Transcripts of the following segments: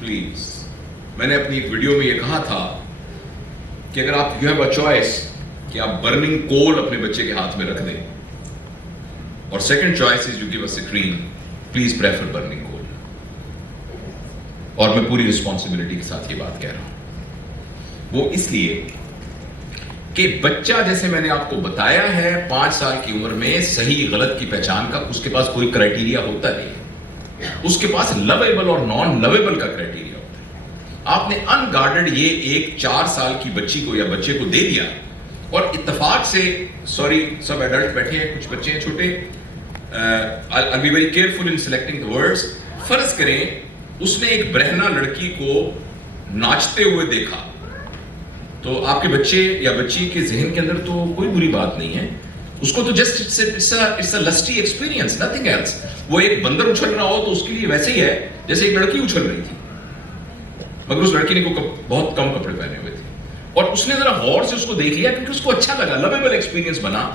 Please. میں نے اپنی ایک ویڈیو میں یہ کہا تھا کہ اگر آپ یو ہیو اے چوائس کہ آپ برننگ کول اپنے بچے کے ہاتھ میں رکھ دیں اور second choice is you give a screen, please prefer burning coal. اور میں پوری رسپانسبلٹی کے ساتھ یہ بات کہہ رہا ہوں. وہ اس لیے کہ بچہ, جیسے میں نے آپ کو بتایا ہے, 5 سال کی عمر میں صحیح غلط کی پہچان کا اس کے پاس کوئی کرائٹیریا ہوتا نہیں. اس کے پاس لویبل اور نان لویبل کا کرائٹیریا ہوتا ہے. آپ نے ان گارڈڈ یہ ایک 4 سال کی بچی کو یا بچے کو دے دیا اور اتفاق سے, سوری سب ایڈلٹ بیٹھے ہیں, کچھ بچے ہیں چھوٹے, I'll be very careful in selecting the words. فرض کریں اس نے ایک برہنہ لڑکی کو ناچتے ہوئے دیکھا, تو آپ کے بچے یا بچی کے ذہن کے اندر تو کوئی بری بات نہیں ہے, اس کو تو just it's a lusty experience, nothing else. وہ ایک بندر اچھل رہا ہو تو اس کے لیے ویسے ہی ہے جیسے ایک لڑکی اچھل رہی تھی, مگر اس لڑکی نے بہت کم کپڑے پہنے ہوئے تھے اور اس نے ذرا غور سے اس کو دیکھ لیا کیونکہ اس کو اچھا لگا, لویبل ایکسپیرینس بنا.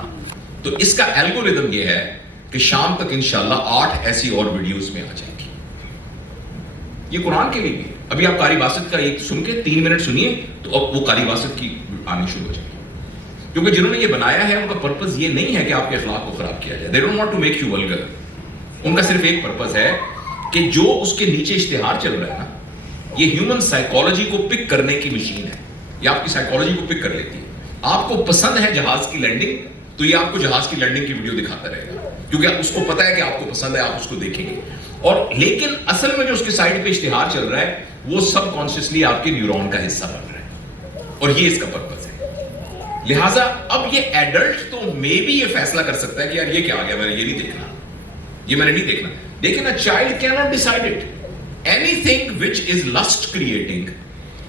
تو اس کا الگورتھم یہ ہے کہ شام تک انشاءاللہ 8 ایسی اور ویڈیوز میں آ جائیں گی. یہ قرآن کے لیے بھی. ابھی آپ قاری باسط کا ایک سن کے 3 منٹ سنیے تو اب وہ قاری باسط کی آنی شروع ہو جائے گی, کیونکہ جنہوں نے یہ بنایا ہے ان کا پرپز یہ نہیں ہے کہ آپ کے اخلاق کو خراب کیا جائے. They don't want to make you vulgar. ان کا صرف ایک پرپز ہے کہ جو اس کے نیچے اشتہار چل رہا ہے نا, یہ ہیومن سائیکالوجی کو پک کرنے کی مشین ہے. یہ آپ کی سائیکالوجی کو پک کر لیتی ہے. آپ کو پسند ہے جہاز کی لینڈنگ تو یہ آپ کو جہاز کی لینڈنگ کی ویڈیو دکھاتا رہے گا, کیونکہ اس کو پتا ہے کہ آپ کو پسند ہے, آپ اس کو دیکھیں گے. اور لیکن اصل میں جو اس کے سائڈ پہ اشتہار چل رہا ہے وہ سب کانشیسلی آپ کے نیورون کا حصہ بن رہا ہے, اور یہ اس کا پرپز ہے. لہٰذا اب یہ ایڈلٹ تو میں بھی یہ فیصلہ کر سکتا ہے کہ یار یہ کیا آ گیا, میں نے یہ نہیں دیکھنا, یہ میں نے نہیں دیکھنا. لیکن a child cannot decide it. Anything which is lust creating,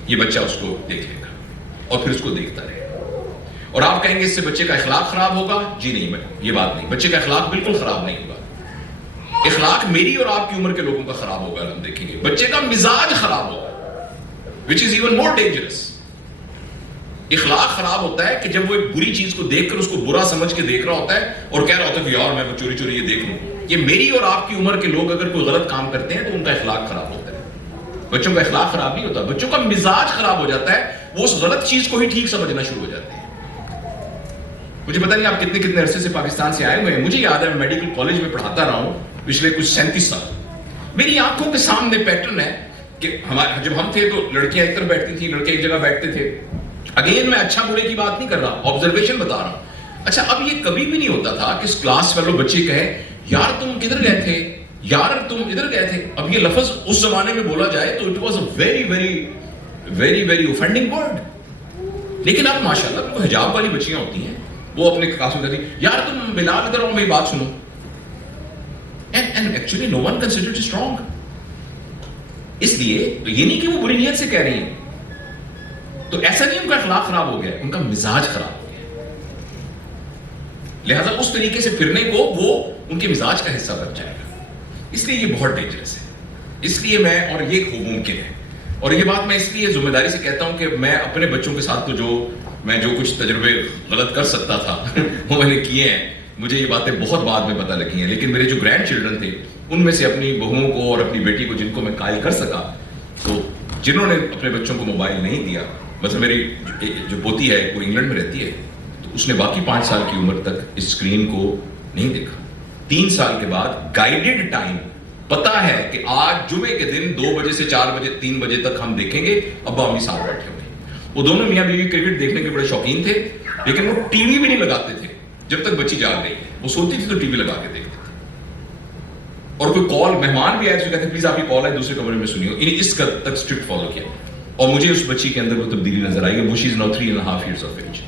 یہ بچہ اس کو دیکھ لے گا اور پھر اس کو دیکھتا رہے گا. اور آپ کہیں گے اس سے بچے کا اخلاق خراب ہوگا. جی نہیں, یہ بات نہیں, بچے کا اخلاق بالکل خراب نہیں ہوگا. اخلاق میری اور آپ کی عمر کے لوگوں کا خراب ہوگا, ہم دیکھیں گے. بچے کا مزاج خراب ہوگا, which is even more dangerous. اخلاق خراب ہوتا ہے کہ جب وہ ایک بری چیز کو دیکھ کر اس کو برا سمجھ کے دیکھ رہا ہوتا ہے اور کہہ رہا ہوتا ہے کہ یار میں وہ چوری چوری یہ دیکھ لوں. یہ میری اور آپ کی عمر کے لوگ اگر کوئی غلط کام کرتے ہیں تو ان کا اخلاق خراب ہوتا ہے. بچوں کا اخلاق خراب نہیں ہوتا, بچوں کا مزاج خراب ہو جاتا ہے, وہ اس غلط چیز کو ہی ٹھیک سمجھنا شروع ہو جاتے ہیں. مجھے پتہ نہیں آپ کتنے عرصے سے پاکستان سے آئے ہوئے ہیں. مجھے یاد ہے میں میڈیکل کالج میں پڑھاتا رہا ہوں پچھلے کچھ 37 سال. میری آنکھوں کے سامنے پیٹرن ہے کہ جب ہم تھے تو لڑکیاں ایک طرف بیٹھتی تھیں, لڑکے ایک جگہ بیٹھتے تھے. اگین میں اچھا برے کی بات نہیں کر رہا, آبزرویشن بتا رہا ہوں. اچھا اب یہ کبھی بھی نہیں ہوتا تھا کہ کلاس فیلو بچے کہے یار تم کدھر گئے تھے, یار تم ادھر گئے تھے. اب یہ لفظ اس زمانے میں بولا جائے تو it was a very very very very offending word. لیکن اب ماشاءاللہ بالکل حجاب والی بچیاں ہوتی ہیں, وہ اپنے کلاس میں کہتی ہیں یار تم بلال ادھر آؤ میری بات سنو. And actually no one considered it wrong. اس لیے یہ نہیں کہ وہ بری نیت سے کہہ رہی ہیں, تو ایسا نہیں ان کا اخلاق خراب ہو گیا, ان کا مزاج خراب ہو گیا. لہذا اس طریقے سے پھرنے کو وہ ان کے مزاج کا حصہ بن جائے گا. اس لیے یہ بہت ڈینجرس ہے. اس لیے میں, اور یہ خوب ممکن ہے, اور یہ بات میں اس لیے ذمہ داری سے کہتا ہوں کہ میں اپنے بچوں کے ساتھ تو جو کچھ تجربے غلط کر سکتا تھا وہ میں نے کیے ہیں. مجھے یہ باتیں بہت بعد میں پتہ لگی ہیں, لیکن میرے جو گرینڈ چلڈرن تھے ان میں سے اپنی بہوؤں کو اور اپنی بیٹی کو جن کو میں قائل کر سکا, تو جنہوں نے اپنے بچوں کو موبائل نہیں دیا, مثلا میری جو پوتی ہے وہ انگلینڈ میں رہتی ہے, تو اس نے باقی 5 سال کی عمر تک اس اسکرین کو نہیں دیکھا. 3 سال کے بعد گائیڈڈ ٹائم, پتا ہے کہ آج جمعے کے دن 2 بجے سے 4 بجے 3 بجے تک ہم دیکھیں گے, ابا امی ساتھ بیٹھے ہوئے. وہ دونوں میاں بیوی کرکٹ دیکھنے کے بڑے شوقین تھے, لیکن وہ ٹی وی بھی نہیں لگاتے تھے جب تک بچی جاگ رہی ہے. وہ سوتی تھی تو ٹی وی لگا کے دیکھتے تھے, اور کوئی کال مہمان بھی آئے تو کہتے پلیز آپ کی کال ہے دوسرے کمرے میں سنیے. انہیں اس قدر تک اسٹرکٹ فالو کیا, اور مجھے اس بچی کے اندر وہ تبدیلی نظر آئی ہے. وہ she is now 3.5 years of age,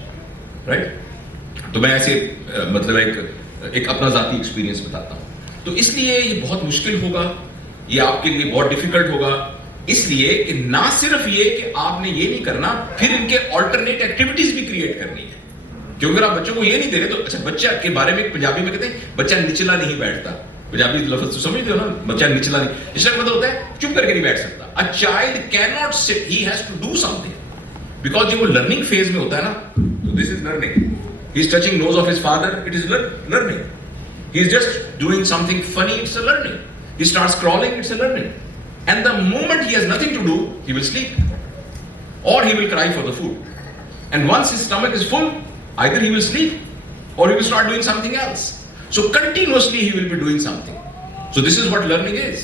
right. تو میں ایسے مطلب ایک اپنا ذاتی ایکسپیرینس بتاتا ہوں. تو اس لیے یہ بہت مشکل ہوگا, یہ آپ کے لیے بہت ڈیفیکلٹ ہوگا, اس لیے کہ نہ صرف یہ کہ آپ نے یہ نہیں کرنا, پھر ان کے آلٹرنیٹ ایکٹیویٹیز بھی کریٹ کرنی ہے. کیونکہ اگر آپ بچوں کو یہ نہیں دے رہے تو, اچھا بچہ کے بارے میں پنجابی میں کہتے ہیں بچہ نچلا نہیں بیٹھتا. پنجابی لفظ تو سمجھتے ہو نا, بچہ نچلا نہیں, اس کا مطلب ہوتا ہے چپ کر کے نہیں بیٹھ سکتا. A child cannot sit, he has to do something. Because جب وہ لرننگ فیز میں ہوتا ہے نا, تو this is learning. He is touching nose of his father, it is learning. He is just doing something funny, it's a learning. He starts crawling, it's a learning. And the moment he has nothing to do, he will sleep. Or he will cry for the food. And once his stomach is full, either he will sleep or he will start doing something else. So continuously he will be doing something. So this is what learning is.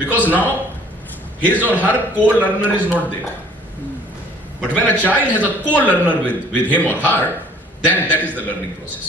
Because now his or her co-learner is not there. But when a child has a co-learner with him or her, then that is the learning process.